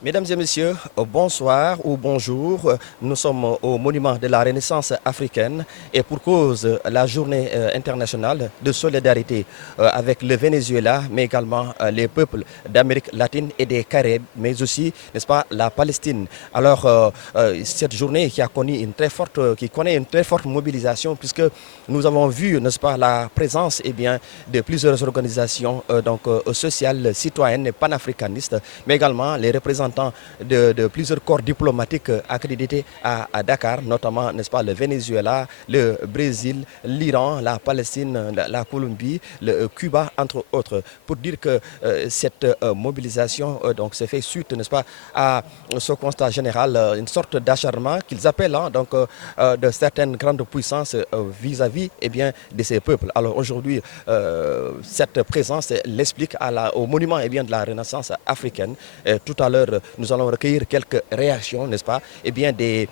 Mesdames et messieurs, bonsoir ou bonjour. Nous sommes au monument de la Renaissance africaine et pour cause la journée internationale de solidarité avec le Venezuela, mais également les peuples d'Amérique latine et des Caraïbes, mais aussi, n'est-ce pas, la Palestine. Alors, cette journée qui connaît une très forte mobilisation puisque nous avons vu, n'est-ce pas, la présence de plusieurs organisations sociales, citoyennes et panafricanistes, mais également les représentants de plusieurs corps diplomatiques accrédités à Dakar, notamment, n'est-ce pas, le Venezuela, le Brésil, l'Iran, la Palestine, la Colombie, le Cuba, entre autres, pour dire que cette mobilisation se fait suite, n'est-ce pas, à ce constat général, une sorte d'acharnement qu'ils appellent de certaines grandes puissances vis-à-vis de ces peuples. Alors aujourd'hui, cette présence l'explique au monument de la Renaissance africaine. Tout à l'heure, nous allons recueillir quelques réactions, n'est-ce pas, des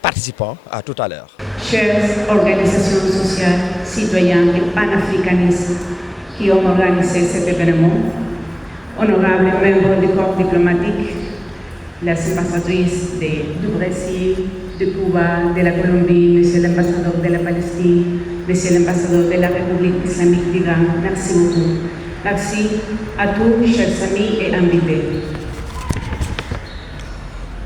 participants. À tout à l'heure. Chères organisations sociales, citoyennes et panafricanistes qui ont organisé cet événement, honorables membres du corps diplomatique, les ambassadrices du Brésil, de Cuba, de la Colombie, monsieur l'ambassadeur de la Palestine, monsieur l'ambassadeur de la République islamique d'Iran, merci beaucoup. Merci à tous, chers amis et invités.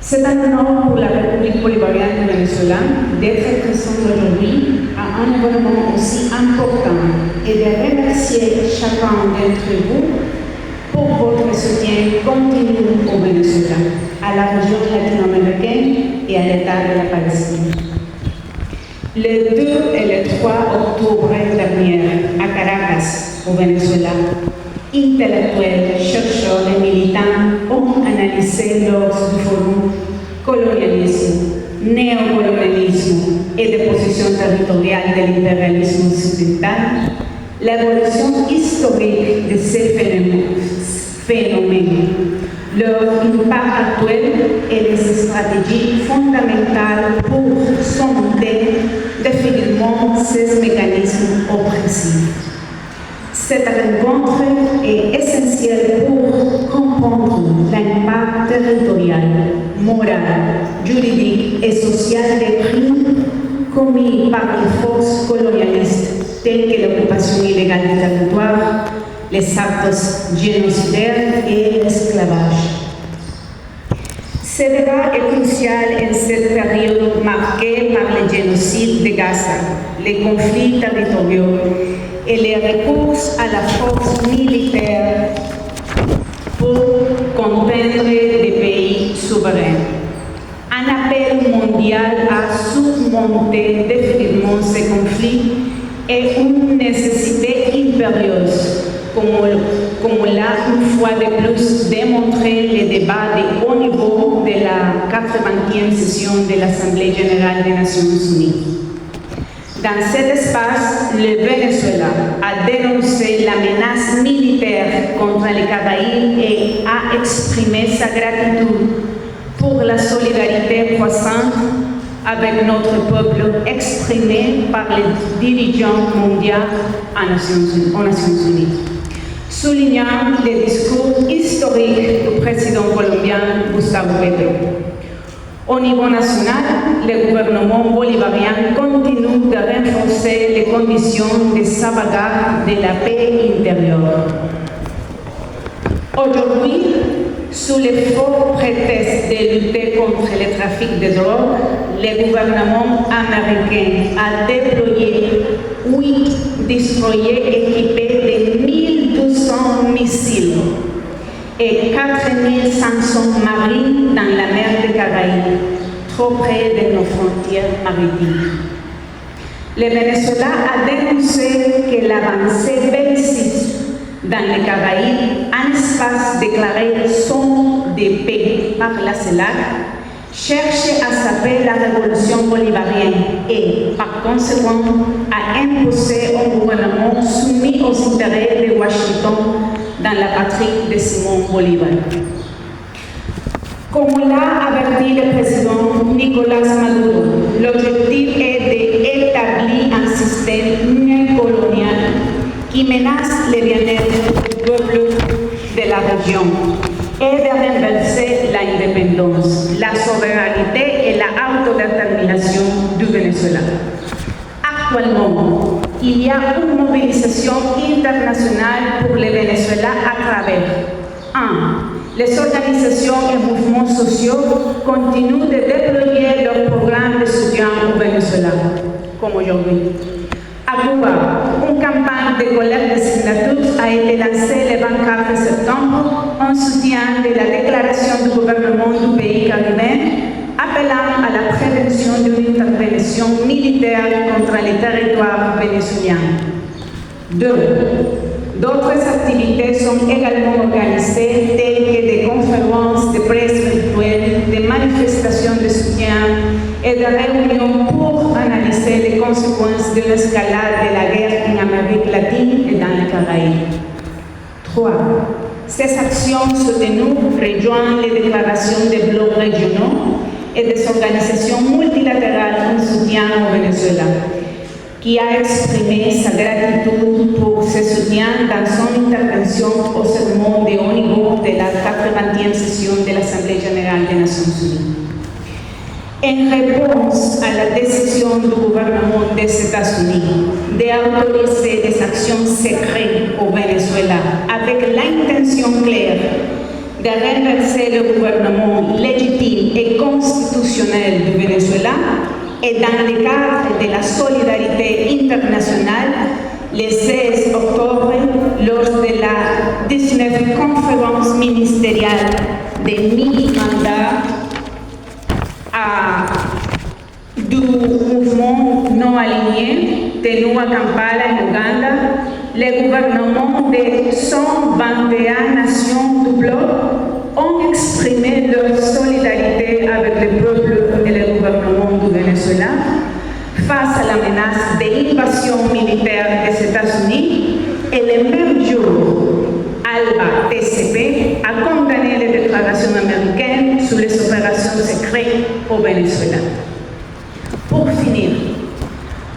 C'est un honneur pour la République bolivarienne du Venezuela d'être présente aujourd'hui à un événement aussi important et de remercier chacun d'entre vous pour votre soutien continu au Venezuela, à la région latino-américaine et à l'État de la Palestine. Le 2 et le 3 octobre dernier, à Caracas, au Venezuela, intellectuels, chercheurs et militants ont analysé lors du forum colonialisme, néocolonialisme et des positions territoriales de l'impérialisme occidental, l'évolution historique de ces phénomènes, leur impact actuel et les stratégies fondamentales pour sonder définitivement ces mécanismes oppressifs. Cette rencontre est essentielle pour comprendre l'impact territorial, moral, juridique et social des crimes commis par les forces colonialistes telles que l'occupation illégale du territoire, les actes génocidaires et l'esclavage. Ce débat est crucial en cette période marquée par le génocide de Gaza, les conflits territoriaux et les recours à la force militaire pour contenir des pays souverains. Un appel mondial à surmonter définitivement ces conflits est une nécessité impérieuse, comme l'a une fois de plus démontré le débat de haut niveau de la 80e session de l'Assemblée générale des Nations unies. Dans cet espace, le Venezuela a dénoncé la menace militaire contre les Caraïbes et a exprimé sa gratitude pour la solidarité croissante avec notre peuple exprimée par les dirigeants mondiaux aux Nations Unies. Soulignant le discours historique du président colombien Gustavo Petro. Au niveau national, le gouvernement bolivarien continue de renforcer les conditions de sauvegarde de la paix intérieure. Aujourd'hui, sous le faux prétexte de lutter contre le trafic de drogue, le gouvernement américain a déployé 8 destroyers équipés de 1200 missiles et 4500 marines dans la mer des Caraïbes, trop près de nos frontières maritimes. Le Venezuela a dénoncé que l'avancée belliciste dans les Caraïbes, un espace déclaré zone de paix par la CELAC, cherche à saper la révolution bolivarienne et, par conséquent, à imposer un gouvernement soumis aux intérêts de Washington dans la patrie de Simón Bolívar. Comme l'a averti le président Nicolás Maduro, l'objectif est d'établir un système néocolonial qui menace le bien-être du peuple de la région et de renverser l'indépendance, la souveraineté et la autodétermination du Venezuela. Actuellement, il y a une mobilisation internationale pour le Venezuela à travers 1. Les organisations et mouvements sociaux continuent de déployer leurs programmes de soutien au Venezuela, comme aujourd'hui. À Cuba, une campagne de collecte de signatures a été lancée le 24 septembre en soutien de la déclaration du gouvernement du pays caribéen appelant à la prévention d'une intervention militaire contre les territoires vénézuéliens. 2. D'autres activités sont également organisées, telles que des conférences de presse virtuelles, des manifestations de soutien et des réunions pour analyser les conséquences de l'escalade de la guerre en Amérique latine et dans les Caraïbes. 3. Ces actions soutenues rejoignent les déclarations des blocs régionaux et des organisations multilatérales en soutien au Venezuela, qui a exprimé sa gratitude pour ce soutien dans son intervention au sermon de haut niveau de la 80e session de l'Assemblée générale des Nations unies. En réponse à la décision du gouvernement des États-Unis d'autoriser des actions secrètes au Venezuela avec l'intention claire de renverser le gouvernement légitime et constitutionnel du Venezuela, et dans le cadre de la solidarité internationale, le 16 octobre, lors de la 19e conférence ministérielle des mi-mandats du mouvement non aligné tenu à Kampala, en Ouganda, les gouvernements de 121 nations du bloc ont exprimé leur solidarité avec le peuple et le gouvernement du Venezuela face à la menace d'invasion militaire des États-Unis, et le même jour, ALBA TCP a condamné les déclarations américaines sur les opérations secrètes au Venezuela. Pour finir,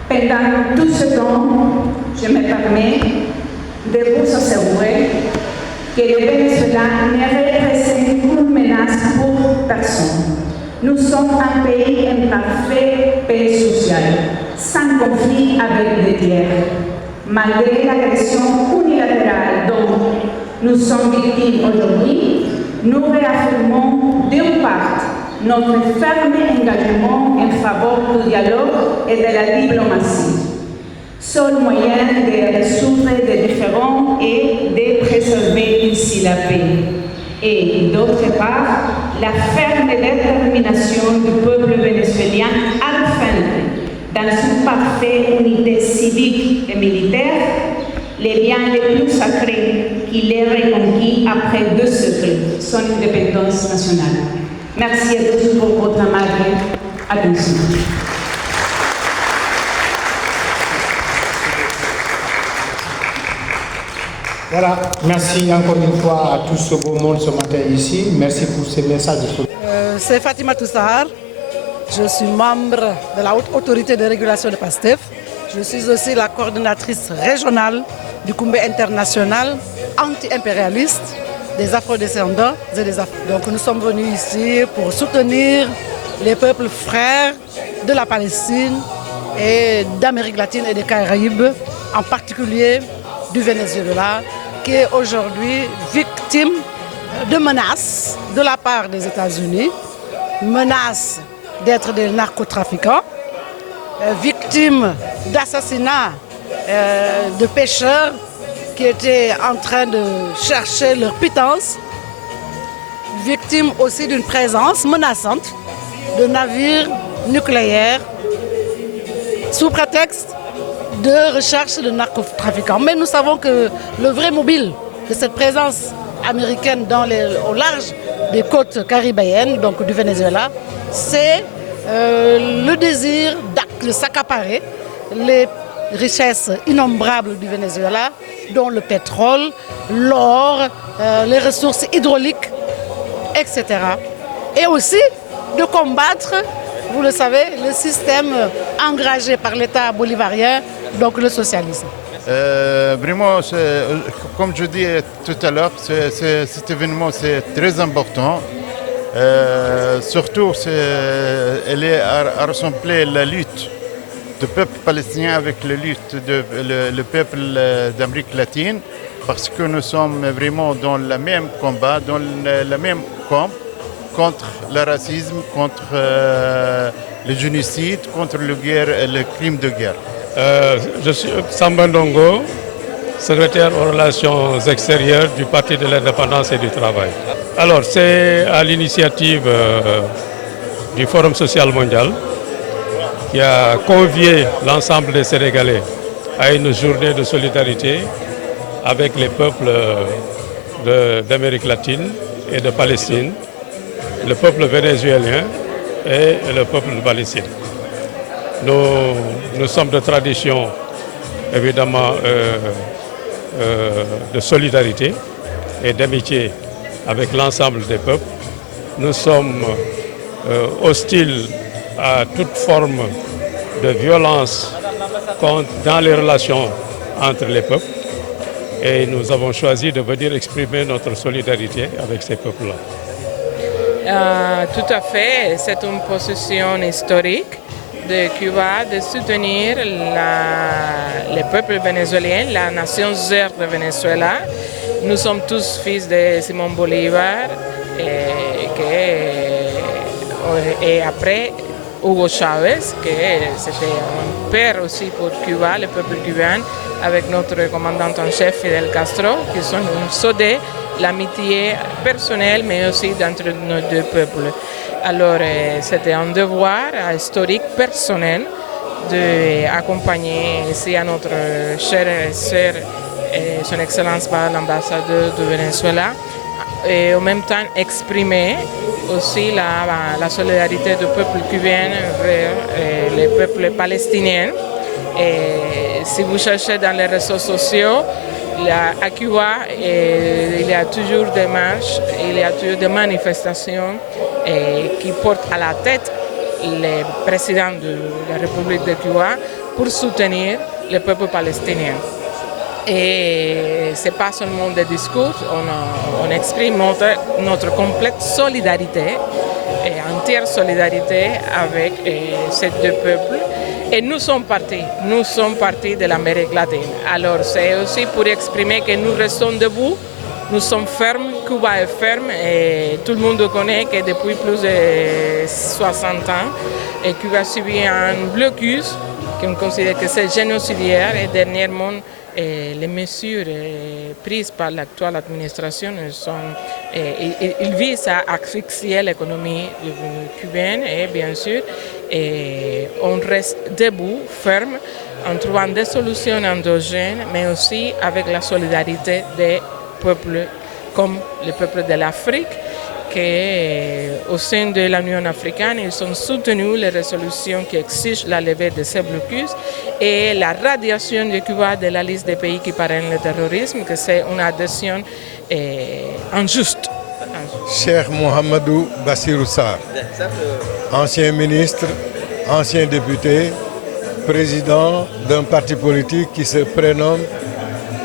pendant tout ce temps, je me permets de vous assurer que le Venezuela ne représente une menace pour personne. Nous sommes un pays en parfaite paix sociale, sans conflit avec des tiers. Malgré l'agression unilatérale dont nous sommes victimes aujourd'hui, nous réaffirmons d'une part notre ferme engagement en faveur du dialogue et de la diplomatie, seul moyen de résoudre des différends et de préserver ainsi la paix. Et d'autre part, la ferme détermination du peuple vénézuélien à défendre, dans une parfaite unité civique et militaire, les biens les plus sacrés qu'il ait reconquis après 2 siècles, son indépendance nationale. Merci à tous pour votre amable attention. Voilà, merci encore une fois à tout ce beau monde ce matin ici. Merci pour ces messages. C'est Fatima Toussahar. Je suis membre de la haute autorité de régulation de PASTEF. Je suis aussi la coordonnatrice régionale du Comité international anti-impérialiste des Afro-descendants et des Afro. Donc nous sommes venus ici pour soutenir les peuples frères de la Palestine et d'Amérique latine et des Caraïbes, en particulier du Venezuela, qui est aujourd'hui victime de menaces de la part des États-Unis, menaces d'être des narcotrafiquants, victime d'assassinats de pêcheurs qui étaient en train de chercher leur pitance, victime aussi d'une présence menaçante de navires nucléaires sous prétexte de recherche de narcotrafiquants. Mais nous savons que le vrai mobile de cette présence américaine au large des côtes caribéennes, donc du Venezuela, c'est le désir de s'accaparer les richesses innombrables du Venezuela, dont le pétrole, l'or, les ressources hydrauliques, etc. Et aussi de combattre, vous le savez, le système engagé par l'État bolivarien, donc le socialisme. Vraiment, comme je dis tout à l'heure, cet événement c'est très important. Surtout, elle est à rassembler la lutte du peuple palestinien avec la lutte le peuple d'Amérique latine, parce que nous sommes vraiment dans le même combat, dans le même camp contre le racisme, contre le génocide, contre le crime de guerre. Je suis Samba Ndongo, secrétaire aux relations extérieures du Parti de l'Indépendance et du Travail. Alors, c'est à l'initiative du Forum social mondial qui a convié l'ensemble des Sénégalais à une journée de solidarité avec les peuples d'Amérique latine et de Palestine, le peuple vénézuélien et le peuple de Palestine. Nous sommes de tradition, évidemment, de solidarité et d'amitié avec l'ensemble des peuples. Nous sommes hostiles à toute forme de violence dans les relations entre les peuples et nous avons choisi de venir exprimer notre solidarité avec ces peuples-là. Tout à fait, c'est une position historique de Cuba de soutenir le peuple vénézuélien, la nation sœur de Venezuela. Nous sommes tous fils de Simón Bolívar et après Hugo Chávez, qui c'était un père aussi pour Cuba, le peuple cubain, avec notre commandant en chef Fidel Castro, qui sont soudés l'amitié personnelle, mais aussi entre nos deux peuples. Alors, c'était un devoir historique personnel d'accompagner ici à notre chère sœur, son Excellence l'ambassadeur du Venezuela, et en même temps exprimer aussi la solidarité du peuple cubain vers le peuple palestinien. Et si vous cherchez dans les réseaux sociaux, à Cuba, il y a toujours des marches, il y a toujours des manifestations qui portent à la tête le président de la République de Cuba pour soutenir le peuple palestinien. Et ce n'est pas seulement des discours, on exprime notre complète solidarité et entière solidarité avec ces deux peuples. Et nous sommes partis de l'Amérique latine. Alors c'est aussi pour exprimer que nous restons debout, nous sommes fermes, Cuba est ferme et tout le monde connaît que depuis plus de 60 ans, et Cuba a subi un blocus qu'on considère que c'est génocidaire et dernièrement les mesures prises par l'actuelle administration ils visent à asphyxier l'économie cubaine et bien sûr on reste debout, ferme, en trouvant des solutions endogènes, mais aussi avec la solidarité des peuples comme le peuple de l'Afrique, qui au sein de l'Union africaine, ils ont soutenu les résolutions qui exigent la levée de ces blocus et la radiation de Cuba de la liste des pays qui parrainent le terrorisme, que c'est une adhésion injuste. Cheikh Mouhamadou Bassirou Sarr, ancien ministre, ancien député, président d'un parti politique qui se prénomme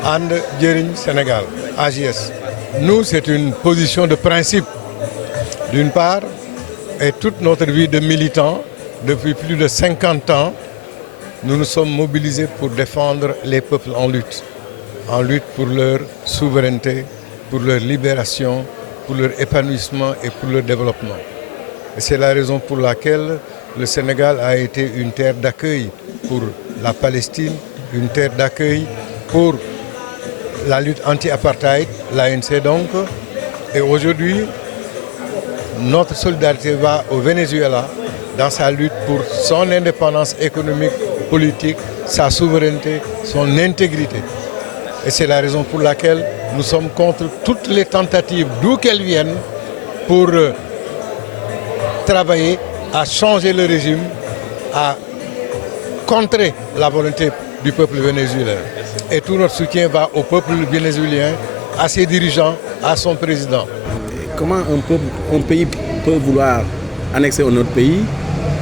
And Jëriñ Sénégal, AJS. Nous, c'est une position de principe. D'une part, et toute notre vie de militants, depuis plus de 50 ans, nous nous sommes mobilisés pour défendre les peuples en lutte pour leur souveraineté, pour leur libération, pour leur épanouissement et pour leur développement. Et c'est la raison pour laquelle le Sénégal a été une terre d'accueil pour la Palestine, une terre d'accueil pour la lutte anti-apartheid, l'ANC donc. Et aujourd'hui, notre solidarité va au Venezuela dans sa lutte pour son indépendance économique, politique, sa souveraineté, son intégrité. Et c'est la raison pour laquelle nous sommes contre toutes les tentatives, d'où qu'elles viennent, pour travailler à changer le régime, à contrer la volonté du peuple vénézuélien. Et tout notre soutien va au peuple vénézuélien, à ses dirigeants, à son président. Comment un pays peut vouloir annexer un autre pays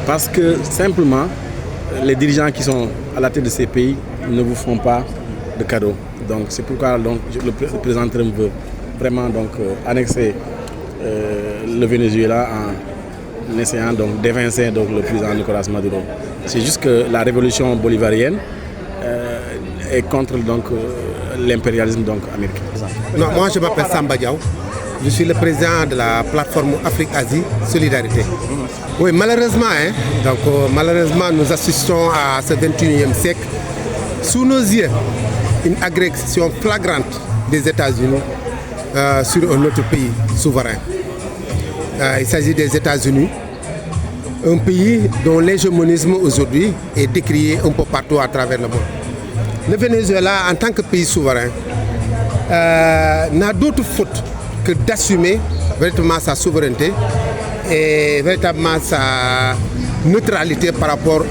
parce que simplement les dirigeants qui sont à la tête de ces pays ne vous font pas de cadeaux. Donc c'est pourquoi donc, le président Trump veut vraiment donc, annexer le Venezuela en essayant donc, d'évincer donc, le président Nicolas Maduro. C'est juste que la révolution bolivarienne est contre donc, l'impérialisme donc, américain. Non, moi je m'appelle Samba Diaw. Je suis le président de la plateforme Afrique-Asie Solidarité. Oui, malheureusement, malheureusement, nous assistons à ce 21e siècle, sous nos yeux, une agression flagrante des États-Unis sur un autre pays souverain. Il s'agit des États-Unis, un pays dont l'hégémonisme aujourd'hui est décrié un peu partout à travers le monde. Le Venezuela, en tant que pays souverain, n'a d'autre faute que d'assumer véritablement sa souveraineté et véritablement sa neutralité par rapport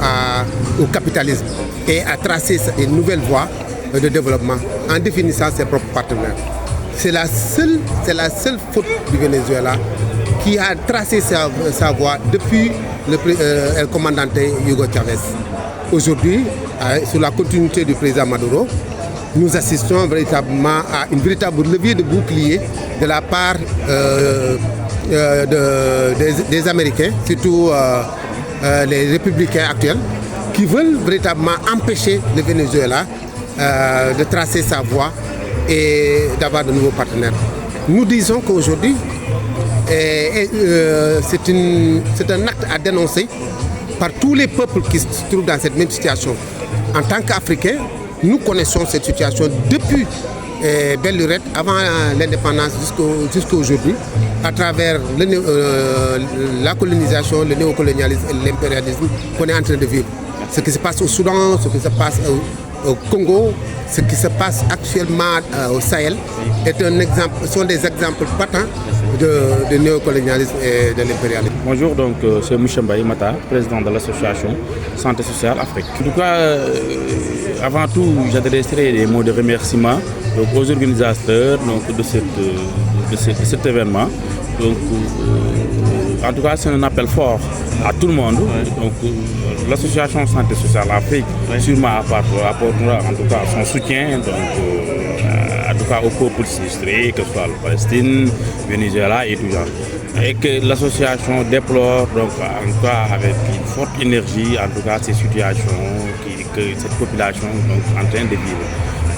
au capitalisme et à tracer une nouvelle voie de développement en définissant ses propres partenaires. C'est la seule faute du Venezuela qui a tracé sa voie depuis le commandante Hugo Chavez. Aujourd'hui, sous la continuité du président Maduro, nous assistons véritablement à une véritable levée de bouclier de la part des Américains, surtout les républicains actuels, qui veulent véritablement empêcher le Venezuela de tracer sa voie et d'avoir de nouveaux partenaires. Nous disons qu'aujourd'hui, c'est un acte à dénoncer par tous les peuples qui se trouvent dans cette même situation. En tant qu'Africains, nous connaissons cette situation depuis belle lurette, avant l'indépendance jusqu'à aujourd'hui, à travers la colonisation, le néocolonialisme et l'impérialisme qu'on est en train de vivre. Ce qui se passe au Soudan, ce qui se passe au Congo, ce qui se passe actuellement au Sahel sont des exemples patents de néocolonialisme et de l'impérialisme. Bonjour, donc c'est Moucha Mbaye Mata, président de l'association Santé Sociale Afrique. En tout cas, avant tout, j'adresserai des mots de remerciement donc, aux organisateurs donc, de cet événement. Donc, en tout cas, c'est un appel fort à tout le monde. Donc, l'association Santé Sociale Afrique sûrement apportera en tout cas son soutien donc, en tout cas au peuple sinistré, que ce soit la Palestine, Venezuela et tout ça. Et que l'association déplore donc, en tout cas avec une forte énergie en tout cas ces situations que cette population donc, est en train de vivre.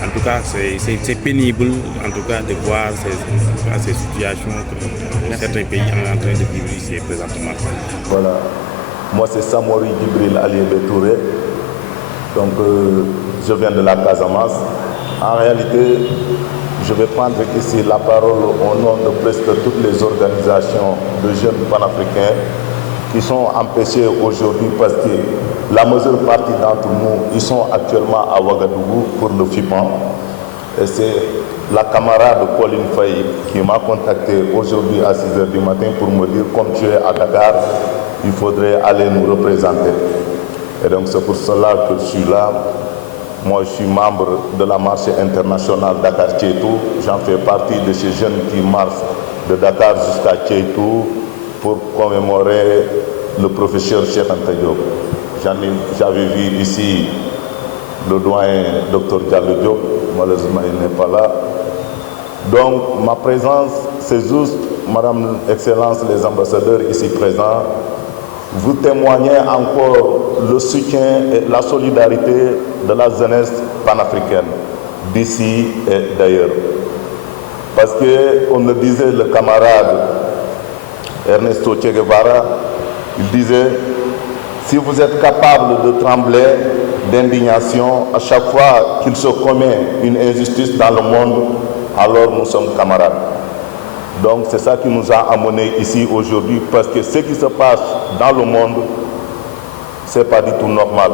En tout cas, c'est pénible en tout cas de voir ces situations que certains pays sont en train de vivre ici présentement. Voilà, moi c'est Samori Djibril Aliébé Touré, donc je viens de la Casamance. En réalité, je vais prendre ici la parole au nom de presque toutes les organisations de jeunes panafricains qui sont empêchés aujourd'hui parce que la majeure partie d'entre nous, ils sont actuellement à Ouagadougou pour le FIPAN. Et c'est la camarade Pauline Faye qui m'a contacté aujourd'hui à 6h du matin pour me dire comme tu es à Dakar, il faudrait aller nous représenter. Et donc c'est pour cela que je suis là. Moi je suis membre de la marche internationale Dakar-Tchétou. J'en fais partie de ces jeunes qui marchent de Dakar jusqu'à Tchétou pour commémorer le professeur Cheikh Anta Diop. J'avais vu ici le doyen Dr Diallo Diop, malheureusement il n'est pas là. Donc ma présence, c'est juste, Madame Excellence, les ambassadeurs ici présents, vous témoignez encore le soutien et la solidarité de la jeunesse panafricaine, d'ici et d'ailleurs. Parce qu'on me disait, le camarade Ernesto Che Guevara, il disait, si vous êtes capable de trembler d'indignation à chaque fois qu'il se commet une injustice dans le monde, alors nous sommes camarades. Donc c'est ça qui nous a amenés ici aujourd'hui, parce que ce qui se passe dans le monde, ce n'est pas du tout normal.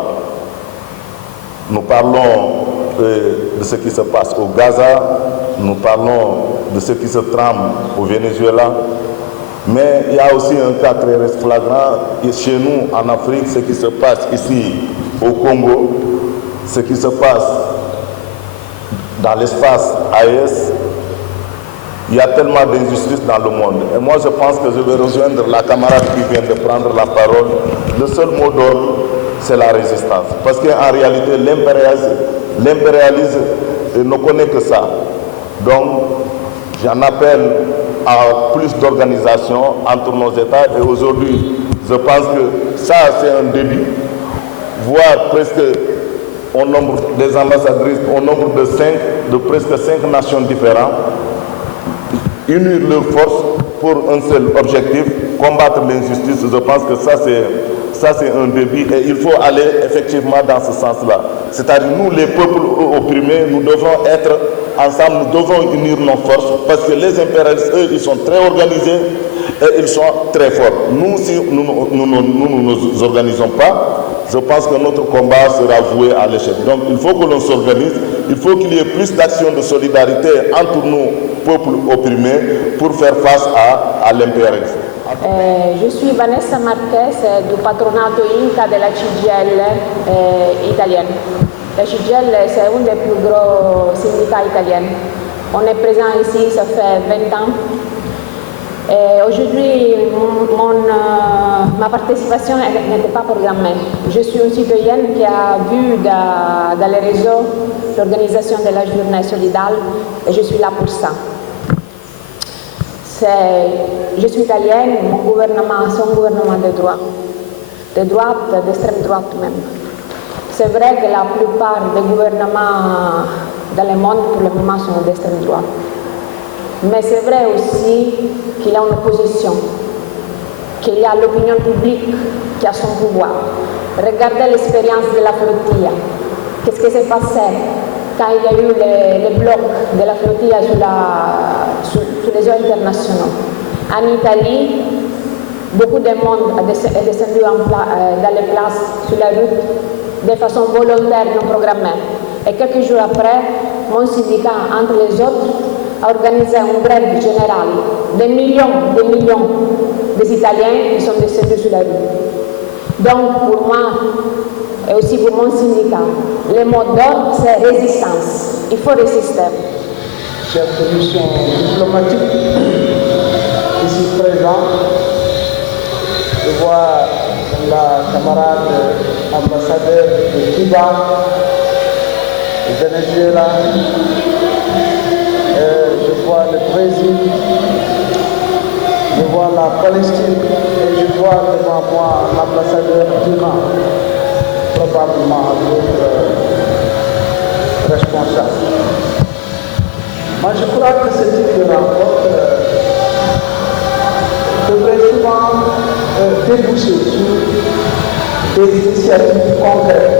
Nous parlons de ce qui se passe au Gaza, nous parlons de ce qui se trame au Venezuela, mais il y a aussi un cas très flagrant chez nous en Afrique, ce qui se passe ici au Congo, ce qui se passe dans l'espace AES. Il y a tellement d'injustices dans le monde. Et moi, je pense que je vais rejoindre la camarade qui vient de prendre la parole. Le seul mot d'ordre, c'est la résistance. Parce qu'en réalité, l'impérialisme et ne connaît que ça. Donc, j'en appelle à plus d'organisation entre nos États et aujourd'hui, je pense que ça, c'est un début, voire presque au nombre des ambassadrices, au nombre de presque 5 nations différentes, unir leurs forces pour un seul objectif, combattre l'injustice. Je pense que ça c'est un début et il faut aller effectivement dans ce sens-là. C'est-à-dire nous, les peuples opprimés, nous devons être ensemble, nous devons unir nos forces parce que les impérialistes, eux, ils sont très organisés et ils sont très forts. Nous, si nous ne nous organisons pas, je pense que notre combat sera voué à l'échec. Donc il faut que l'on s'organise, il faut qu'il y ait plus d'actions de solidarité entre nous, peuples opprimés, pour faire face à l'impérialisme. Je suis Vanessa Marquez du patronato Inca de la CGIL italienne. La CGIL, c'est un des plus gros syndicats italiens. On est présent ici, ça fait 20 ans. Aujourd'hui, ma participation n'était pas programmée. Je suis une citoyenne qui a vu dans les réseaux l'organisation de la journée solidaire et je suis là pour ça. Je suis italienne, mon gouvernement, c'est un gouvernement de droite, d'extrême droite même. C'est vrai que la plupart des gouvernements dans le monde pour le moment sont d'extrême droite. Mais c'est vrai aussi qu'il y a une opposition, qu'il y a l'opinion publique qui a son pouvoir. Regardez l'expérience de la flottilla. Qu'est-ce qui s'est passé quand il y a eu les blocs de la flottilla sur les eaux internationaux? En Italie, beaucoup de monde est descendu dans les places, sur la route, de façon volontaire, non programmée. Et quelques jours après, mon syndicat, entre les autres, a organisé une grève générale. Des millions des Italiens qui sont descendus sur la rue. Donc, pour moi, et aussi pour mon syndicat, le mot d'ordre, c'est résistance. Il faut résister. Chef de mission diplomatique, ici présent, je vois la camarade ambassadeur de Cuba, de Venezuela, je vois le Brésil, je vois la Palestine et je vois devant moi l'ambassadeur d'Iran, probablement d'autres responsables. Moi je crois que ce type de rencontre devrait souvent déboucher sur des initiatives concrètes.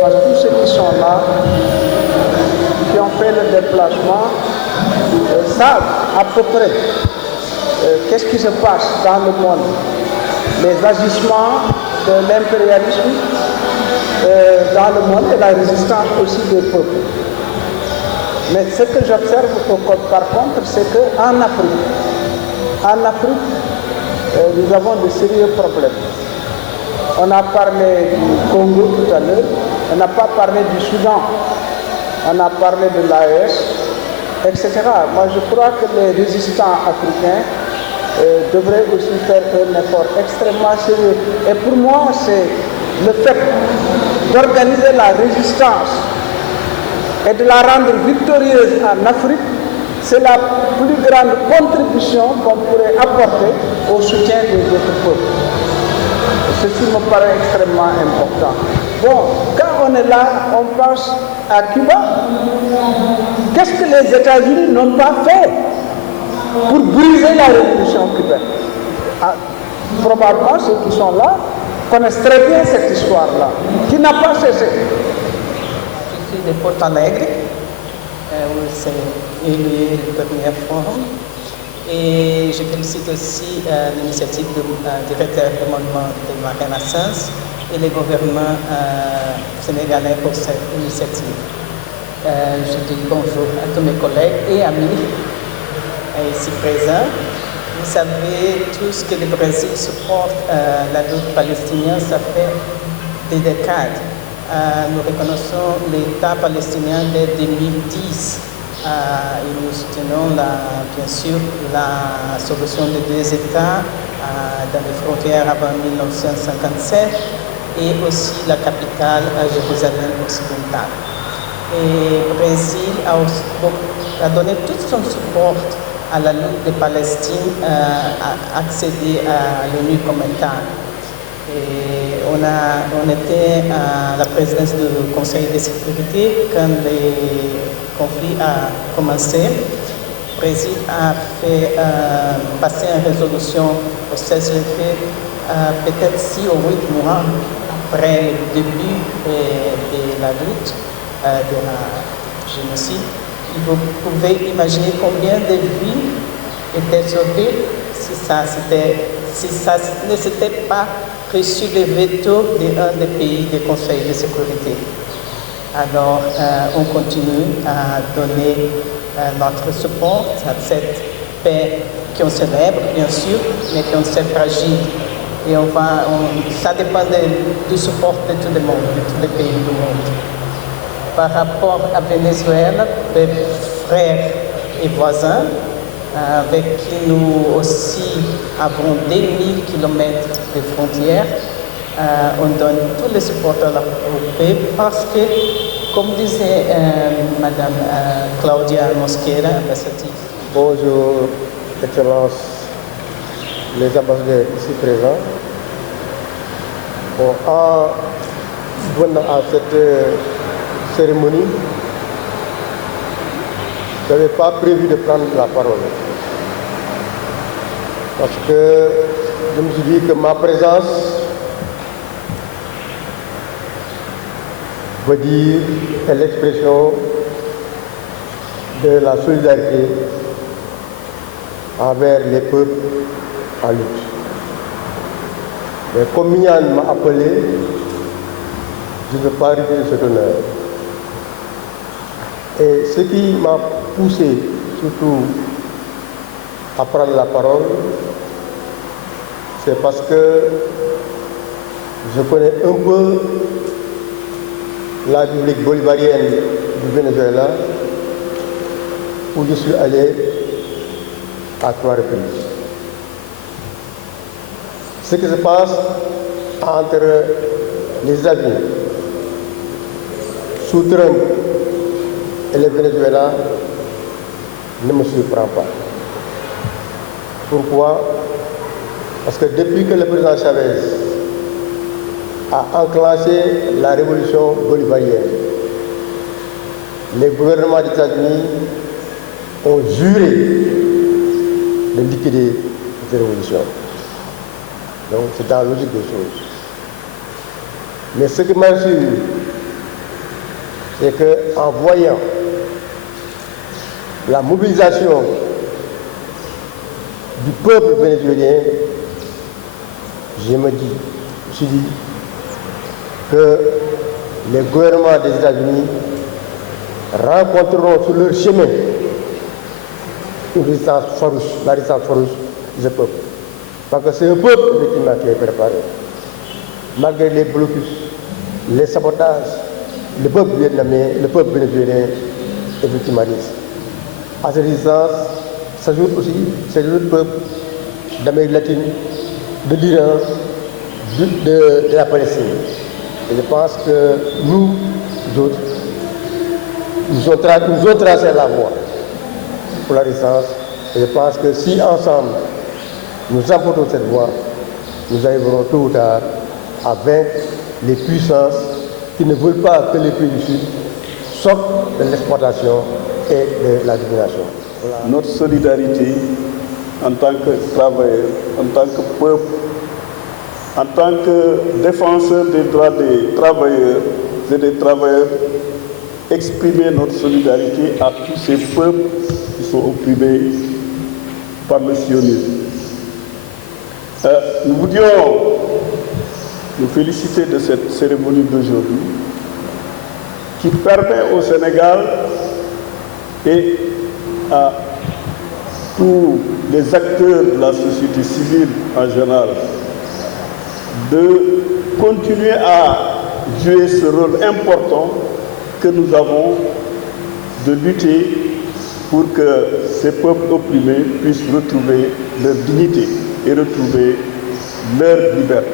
Parce que tous ceux qui sont là, qui ont fait le déplacement, savent à peu près qu'est-ce qui se passe dans le monde, les agissements de l'impérialisme dans le monde et la résistance aussi des peuples. Mais ce que j'observe par contre, c'est qu'en Afrique, nous avons de sérieux problèmes. On a parlé du Congo tout à l'heure, on n'a pas parlé du Soudan, on a parlé de l'AES, etc. Moi je crois que les résistants africains devraient aussi faire un effort extrêmement sérieux. Et pour moi, c'est le fait d'organiser la résistance et de la rendre victorieuse en Afrique, c'est la plus grande contribution qu'on pourrait apporter au soutien des autres peuples. Ceci me paraît extrêmement important. Bon, quand on est là, on pense à Cuba. Qu'est-ce que les États-Unis n'ont pas fait pour briser la révolution cubaine? Probablement ceux qui sont là connaissent très bien cette histoire-là, qui n'a pas cessé. Je suis de Porto Alegre, où c'est élu le premier forum. Et je félicite aussi l'initiative du directeur du monument de la Renaissance et le gouvernement sénégalais pour cette initiative. Je dis bonjour à tous mes collègues et amis ici présents. Vous savez tous que le Brésil supporte la lutte palestinienne, ça fait des décades. Nous reconnaissons l'État palestinien dès 2010. Et nous soutenons bien sûr la solution des deux États dans les frontières avant 1957 et aussi la capitale à Jérusalem occidentale. Et le Brésil a donné tout son support à la lutte des Palestiniens à accéder à l'ONU comme État. Et on était à la présidence du Conseil de sécurité quand le conflit a commencé. Le Brésil a fait passer une résolution au 16 juillet, peut-être 6 ou 8 mois après le début de la lutte de la génocide. Vous pouvez imaginer combien de vies étaient sauvées si ça ne s'était pas reçu le veto d'un des pays du Conseil de sécurité. Alors, on continue à donner notre support à cette paix qu'on célèbre, bien sûr, mais qu'on sait fragile. Et ça dépend du support de tout le monde, de tous les pays du monde. Par rapport à Venezuela, des frères et voisins, avec qui nous aussi avons des 1000 kilomètres de frontières, on donne tout le support au pays parce que, comme disait Madame Claudia Mosquera, ambassadrice. Bonjour, Excellences, les ambassadeurs ici présents. Bon, en venant à cette cérémonie, je n'avais pas prévu de prendre la parole. Parce que je me suis dit que ma présence veut dire est l'expression de la solidarité envers les peuples en lutte. Mais comme Mignan m'a appelé, je ne veux pas arrêter cet honneur. Et ce qui m'a poussé surtout à prendre la parole, c'est parce que je connais un peu la République bolivarienne du Venezuela, où je suis allé à 3 reprises. Ce qui se passe entre les États-Unis, sous Trump et le Venezuela ne me surprend pas. Pourquoi? Parce que depuis que le président Chavez a enclenché la révolution bolivarienne, les gouvernements des États-Unis ont juré de liquider cette révolution. Donc c'est dans la logique des choses. Mais ce qui m'assure, c'est qu'en voyant la mobilisation du peuple vénézuélien, je me suis dit que les gouvernements des États-Unis rencontreront sur leur chemin une résistance farouche, la résistance farouche de ce peuple. Parce que c'est un peuple effectivement qui est préparé. Malgré les blocus, les sabotages, le peuple vietnamien, le peuple vénézuélien est victimariste. À cette résistance s'ajoutent aussi ces autres peuples d'Amérique latine, de l'Iran, de la Palestine. Et je pense que nous autres, nous avons tracé la voie pour la résistance. Et je pense que si ensemble nous emportons cette voie, nous arriverons tôt ou tard à vaincre les puissances qui ne veulent pas que les pays du Sud sortent de l'exploitation et de la domination. Voilà. Notre solidarité en tant que travailleurs, en tant que peuple, en tant que défenseur des droits des travailleurs et des travailleurs, exprimer notre solidarité à tous ces peuples qui sont opprimés par le sionisme. Nous voulions nous féliciter de cette cérémonie d'aujourd'hui qui permet au Sénégal et à tous les acteurs de la société civile en général de continuer à jouer ce rôle important que nous avons de lutter pour que ces peuples opprimés puissent retrouver leur dignité et retrouver leur liberté.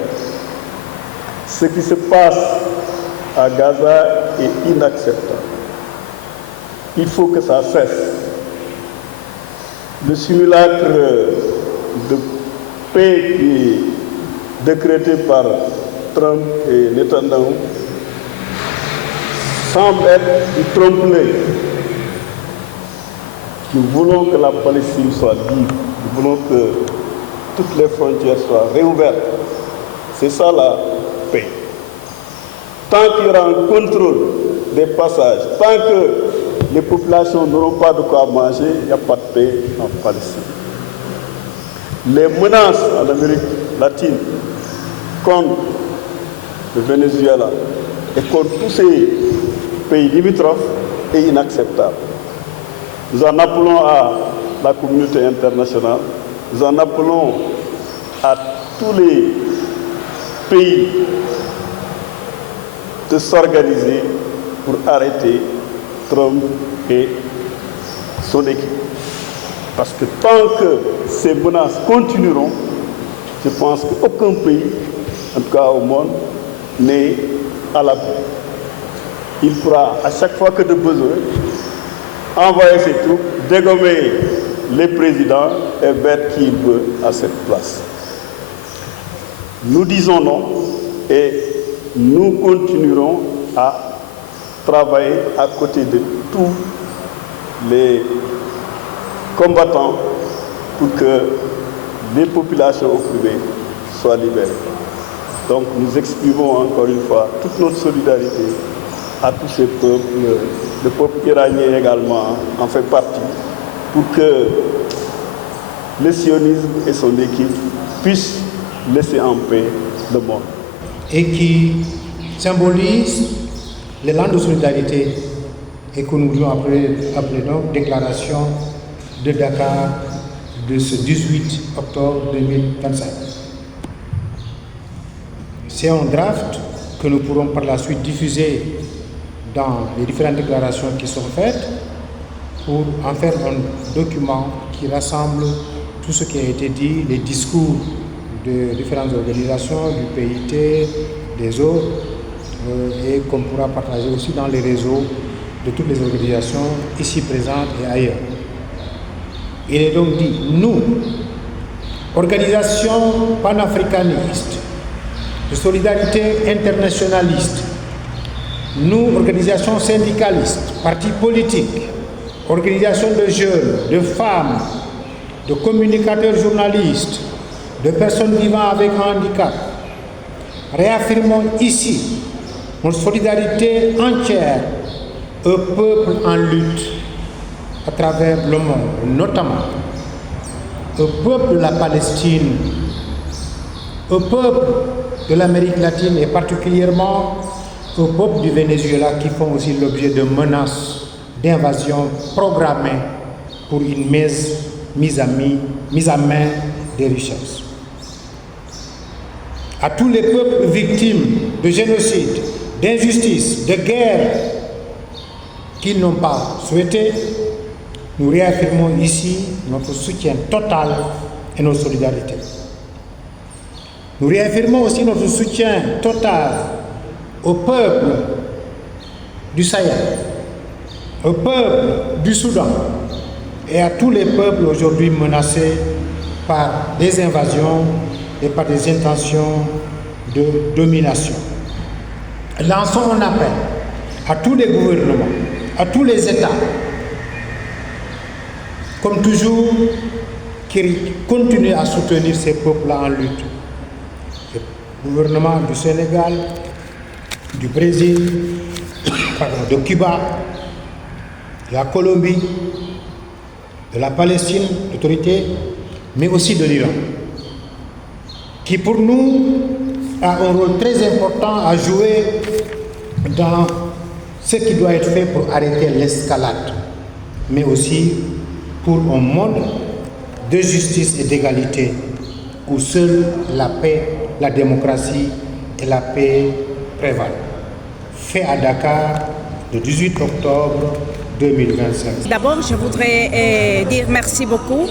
Ce qui se passe à Gaza est inacceptable. il faut que ça cesse. Le simulacre de paix qui est décrété par Trump et Netanyahu semble être du trompe-l'œil. Nous voulons que la Palestine soit libre, nous voulons que toutes les frontières soient réouvertes. C'est ça la paix. Tant qu'il y aura un contrôle des passages, tant que les populations n'auront pas de quoi manger, il n'y a pas de paix en Palestine. Les menaces en Amérique latine contre le Venezuela et contre tous ces pays limitrophes est inacceptable. Nous en appelons à la communauté internationale, nous en appelons à tous les pays de s'organiser pour arrêter Trump et son équipe. Parce que tant que ces menaces continueront, je pense qu'aucun pays, en tout cas au monde, n'est à l'abri. Il pourra, à chaque fois que de besoin, envoyer ses troupes, dégommer les présidents et mettre qui il veut à cette place. Nous disons non et nous continuerons à travailler à côté de tous les combattants pour que les populations opprimées soient libérées. Donc nous exprimons encore une fois toute notre solidarité à tous ces peuples. Le peuple iranien également en fait partie, pour que le sionisme et son équipe puissent laisser en paix le monde. Et qui symbolise l'élan de solidarité et que nous voulons appeler donc déclaration de Dakar de ce 18 octobre 2025. C'est un draft que nous pourrons par la suite diffuser dans les différentes déclarations qui sont faites pour en faire un document qui rassemble tout ce qui a été dit, les discours de différentes organisations, du PIT, des autres, et qu'on pourra partager aussi dans les réseaux de toutes les organisations ici présentes et ailleurs. Il est donc dit, nous, organisation panafricaniste, de solidarité internationaliste, nous, organisations syndicalistes, partis politiques, organisations de jeunes, de femmes, de communicateurs journalistes, de personnes vivant avec un handicap, réaffirmons ici notre solidarité entière au peuple en lutte à travers le monde, notamment au peuple de la Palestine, au peuple de l'Amérique latine et particulièrement au peuple du Venezuela qui font aussi l'objet de menaces d'invasion programmées pour une mise à main des richesses. À tous les peuples victimes de génocide, d'injustice, de guerre qu'ils n'ont pas souhaité, nous réaffirmons ici notre soutien total et notre solidarité. Nous réaffirmons aussi notre soutien total au peuple du Sahel, au peuple du Soudan et à tous les peuples aujourd'hui menacés par des invasions et par des intentions de domination. Lançons un appel à tous les gouvernements, à tous les États, comme toujours, qui continuent à soutenir ces peuples-là en lutte. Le gouvernement du Sénégal, du Brésil, de Cuba, de la Colombie, de la Palestine, l'autorité, mais aussi de l'Iran, qui pour nous a un rôle très important à jouer dans ce qui doit être fait pour arrêter l'escalade, mais aussi pour un monde de justice et d'égalité où seule la paix, la démocratie et la paix prévalent. Fait à Dakar le 18 octobre 2025. D'abord, je voudrais dire merci beaucoup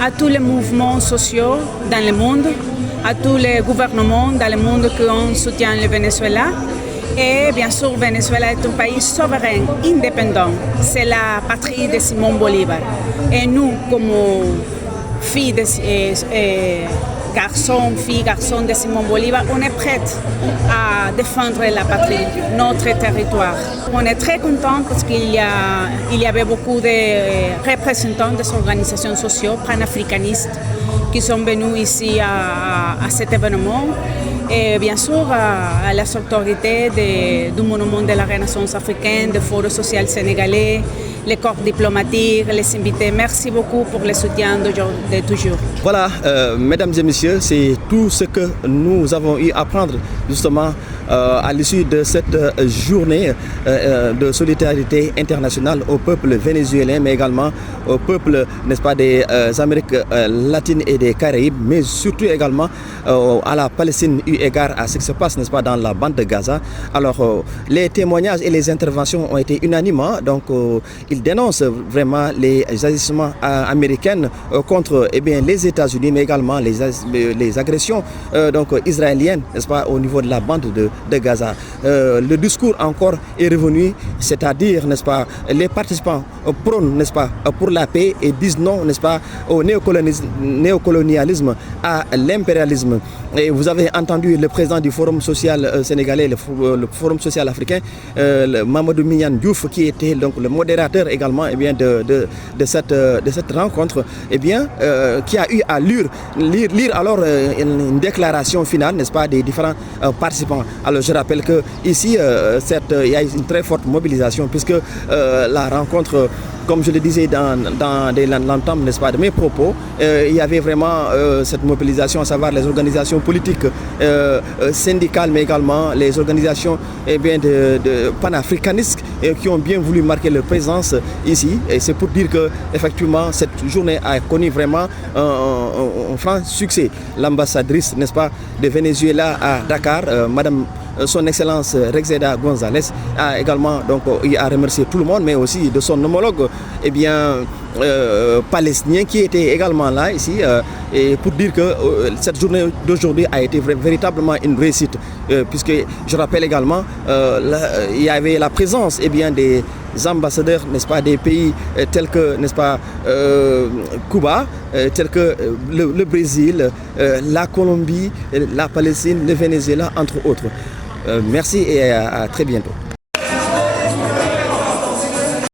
à tous les mouvements sociaux dans le monde, à tous les gouvernements dans le monde qui ont soutien le Venezuela Et bien sûr, Venezuela est un pays souverain, indépendant. C'est la patrie de Simón Bolívar. Et nous, comme filles garçons de Simón Bolívar, on est prêts à défendre la patrie, notre territoire. On est très contents parce qu'il y avait beaucoup de représentants des organisations sociales panafricanistes qui sont venus ici à cet événement. Et bien sûr, à les autorités du Monument de la Renaissance africaine, du Forum social sénégalais, les corps diplomatiques, les invités. Merci beaucoup pour le soutien de toujours. Voilà, mesdames et messieurs, c'est tout ce que nous avons eu à prendre justement à l'issue de cette journée de solidarité internationale au peuple vénézuélien, mais également au peuple, n'est-ce pas, des Amériques latines et des Caraïbes, mais surtout également à la Palestine eu égard à ce qui se passe, n'est-ce pas, dans la bande de Gaza. Alors, les témoignages et les interventions ont été unanimes, donc ils dénoncent vraiment les agissements américains contre les États-Unis, mais également les agressions donc israéliennes, n'est-ce pas, au niveau de la bande de Gaza. Le discours encore est revenu, c'est-à-dire, n'est-ce pas, les participants prônent, n'est-ce pas, pour la paix et disent non, n'est-ce pas, au néocolonialisme, à l'impérialisme. Et vous avez entendu le président du Forum social sénégalais, le Forum social africain, Mamadou Mignane Diouf, qui était donc le modérateur également de cette rencontre, qui a eu à lire alors une déclaration finale, n'est-ce pas, des différents participants. Alors je rappelle que ici, il y a une très forte mobilisation puisque la rencontre, comme je le disais dans l'entame, n'est-ce pas, de mes propos, il y avait vraiment cette mobilisation, à savoir les organisations politiques, syndicales, mais également les organisations de panafricanistes qui ont bien voulu marquer leur présence ici. Et c'est pour dire que effectivement cette journée a connu vraiment un franc succès. L'ambassadrice, n'est-ce pas, de Venezuela à Dakar, Madame Son Excellence Rexeda González, a également donc a remercié tout le monde, mais aussi de son homologue palestinien qui était également là ici, et pour dire que cette journée d'aujourd'hui a été véritablement une réussite, puisque je rappelle également il y avait la présence des ambassadeurs, n'est-ce pas, des pays tels que, n'est-ce pas, Cuba, tels que le Brésil, la Colombie, la Palestine, le Venezuela, entre autres. Merci et à très bientôt.